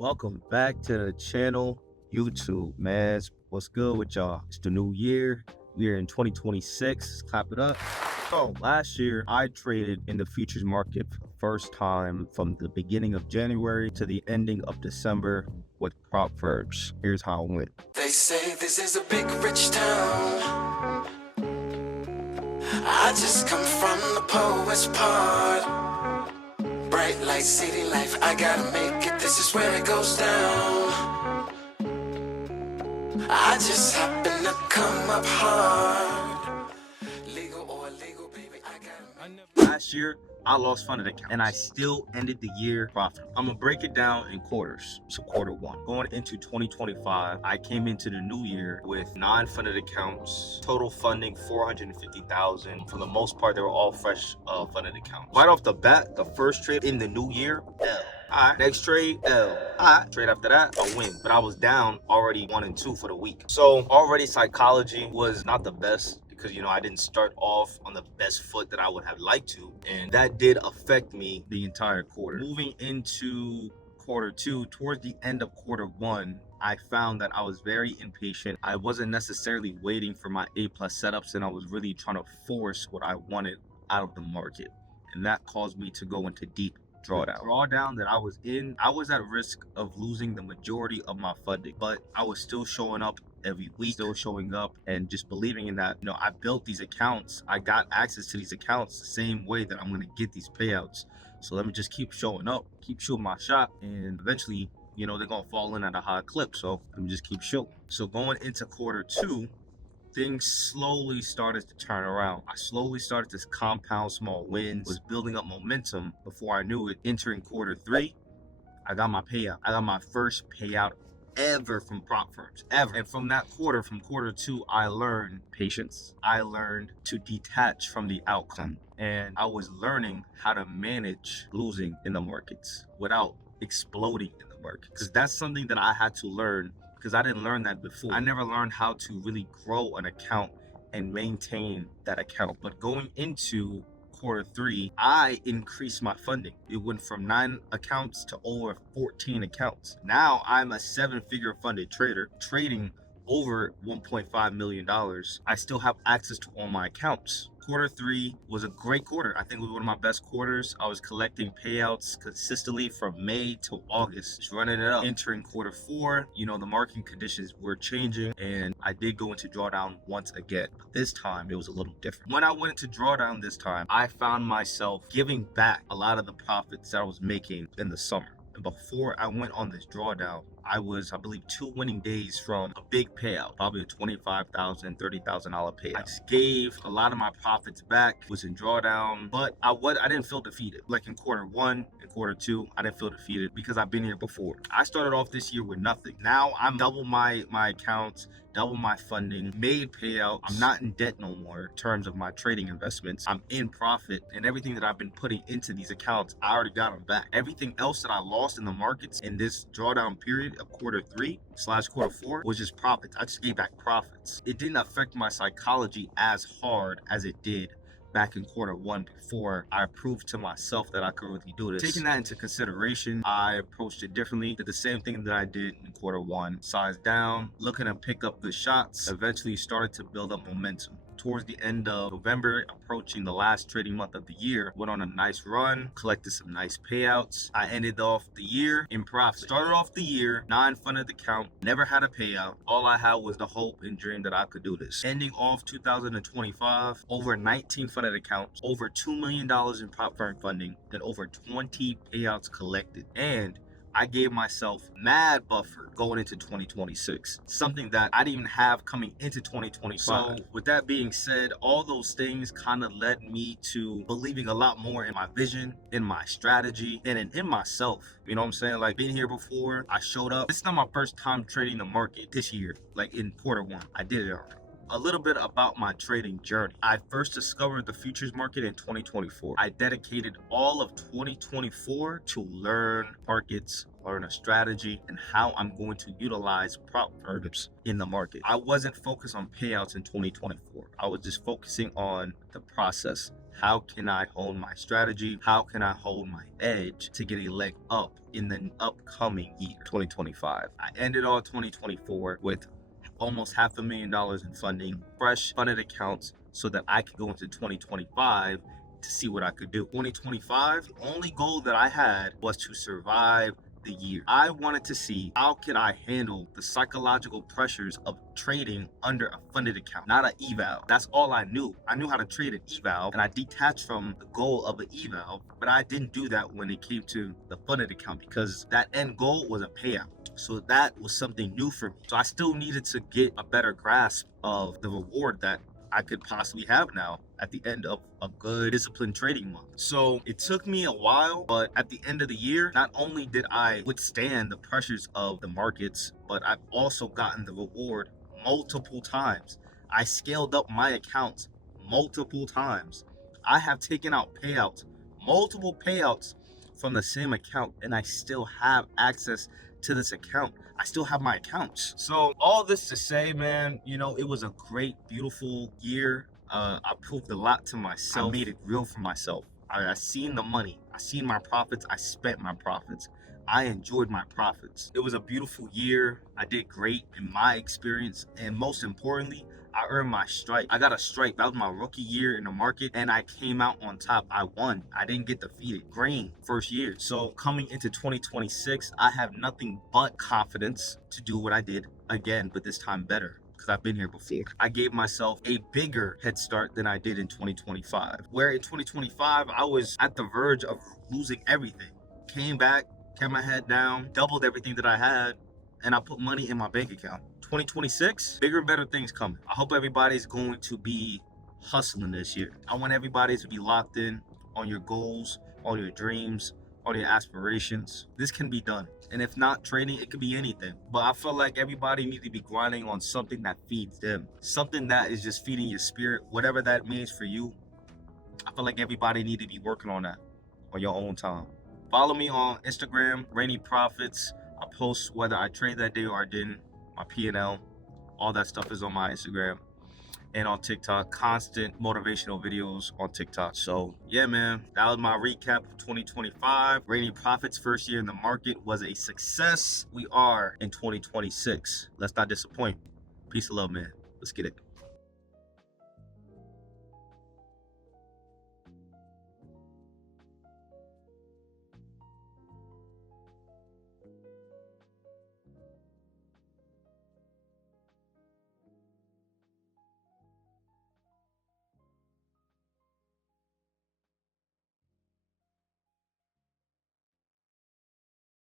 Welcome back to the channel, YouTube, man. What's good with y'all? It's the new year. We're in 2026. Let's clap it up. So last year, I traded in the futures market for the first time from the beginning of January to the ending of December with prop firms. Here's how it went. They say this is a big rich town. I just come from the poet's part. Bright light, city life, I gotta make it. This is where it goes down. I just happen to come up hard. Legal or illegal, baby, I gotta make it. Last year, I lost funded account and I still ended the year profitable. I'm gonna break it down in quarters. So quarter one, going into 2025, I came into the new year with non-funded accounts, total funding 450,000. For the most part, they were all fresh funded accounts. Right off the bat, the first trade in the new year, L. Alright, next trade, L. Alright, trade after that, a win. But I was down already 1 and 2 for the week. So already psychology was not the best, because I didn't start off on the best foot that I would have liked to, and that did affect me the entire quarter. Moving into quarter two, towards the end of quarter one, I found that I was very impatient. I wasn't necessarily waiting for my A+ setups, and I was really trying to force what I wanted out of the market, and that caused me to go into deep drawdown. The drawdown that I was in, I was at risk of losing the majority of my funding, but I was still showing up every week, still showing up and just believing in that. I built these accounts, I got access to these accounts the same way that I'm going to get these payouts. So let me just keep showing up, keep shooting my shot, and eventually they're gonna fall in at a high clip. So let me just keep shooting. So going into quarter two, things slowly started to turn around. I slowly started to compound small wins, was building up momentum. Before I knew it, entering quarter three, I got my payout. I got my first payout ever from prop firms, ever. And from that quarter, from quarter two, I learned patience. I learned to detach from the outcome. And I was learning how to manage losing in the markets without exploding in the market. Because that's something that I had to learn, because I didn't learn that before. I never learned how to really grow an account and maintain that account. But going into quarter three, I increased my funding. It went from 9 accounts to over 14 accounts. Now I'm a 7-figure funded trader, trading over $1.5 million. I still have access to all my accounts. Quarter three was a great quarter. I think it was one of my best quarters. I was collecting payouts consistently from May to August, just running it up. Entering quarter four, the market conditions were changing, and I did go into drawdown once again. But this time, it was a little different. When I went into drawdown this time, I found myself giving back a lot of the profits that I was making in the summer. And before I went on this drawdown, I was, I believe, 2 winning days from a big payout, probably a $25,000, $30,000 payout. I just gave a lot of my profits back, was in drawdown, but I didn't feel defeated. Like in quarter one and quarter two, I didn't feel defeated because I've been here before. I started off this year with nothing. Now I'm double my accounts, double my funding, made payouts. I'm not in debt no more in terms of my trading investments. I'm in profit, and everything that I've been putting into these accounts, I already got them back. Everything else that I lost in the markets in this drawdown period of quarter three / quarter four was just profits. I just gave back profits. It didn't affect my psychology as hard as it did back in quarter one, before I proved to myself that I could really do this. Taking that into consideration, I approached it differently. Did the same thing that I did in quarter one. Size down, looking to pick up good shots, eventually started to build up momentum. Towards the end of November, approaching the last trading month of the year, went on a nice run, collected some nice payouts. I ended off the year in profit. Started off the year, non-funded account, never had a payout. All I had was the hope and dream that I could do this. Ending off 2025, over 19 funded accounts, over $2 million in prop firm funding, and over 20 payouts collected. And I gave myself mad buffer going into 2026, something that I didn't even have coming into 2025. So with that being said, all those things kind of led me to believing a lot more in my vision, in my strategy, and in myself. You know what I'm saying? Like, being here before, I showed up. It's not my first time trading the market this year, like in quarter one. I did it already. A little bit about my trading journey. I first discovered the futures market in 2024. I dedicated all of 2024 to learn markets, learn a strategy, and how I'm going to utilize prop firms in the market. I wasn't focused on payouts in 2024. I was just focusing on the process. How can I hone my strategy? How can I hold my edge to get a leg up in the upcoming year, 2025? I ended all 2024 with almost $500,000 in funding, fresh funded accounts, so that I could go into 2025 to see what I could do. 2025, the only goal that I had was to survive the year. I wanted to see how could I handle the psychological pressures of trading under a funded account, not an eval. That's all I knew. I knew how to trade an eval, and I detached from the goal of an eval, but I didn't do that when it came to the funded account because that end goal was a payout. So that was something new for me. So I still needed to get a better grasp of the reward that I could possibly have now at the end of a good disciplined trading month. So it took me a while, but at the end of the year, not only did I withstand the pressures of the markets, but I've also gotten the reward multiple times. I scaled up my accounts multiple times. I have taken out payouts, multiple payouts from the same account, and I still have access to this account. I still have my accounts. So all this to say, man, it was a great, beautiful year. I proved a lot to myself. I made it real for myself. I seen the money. I seen my profits. I spent my profits. I enjoyed my profits. It was a beautiful year. I did great in my experience. And most importantly, I earned my stripe. I got a stripe. That was my rookie year in the market, and I came out on top. I won. I didn't get defeated. Green, first year. So coming into 2026, I have nothing but confidence to do what I did again, but this time better, because I've been here before. I gave myself a bigger head start than I did in 2025. Where in 2025, I was at the verge of losing everything. Came back, kept my head down, doubled everything that I had, and I put money in my bank account. 2026, bigger and better things coming. I hope everybody's going to be hustling this year. I want everybody to be locked in on your goals, on your dreams, on your aspirations. This can be done. And if not trading, it could be anything. But I feel like everybody needs to be grinding on something that feeds them. Something that is just feeding your spirit, whatever that means for you. I feel like everybody needs to be working on that on your own time. Follow me on Instagram, Rainy Profits. I post whether I trade that day or I didn't, my P&L, all that stuff is on my Instagram. And on TikTok, constant motivational videos on TikTok. So yeah, man, that was my recap of 2025. Rainy Profits first year in the market was a success. We are in 2026. Let's not disappoint. Peace and love, man. Let's get it.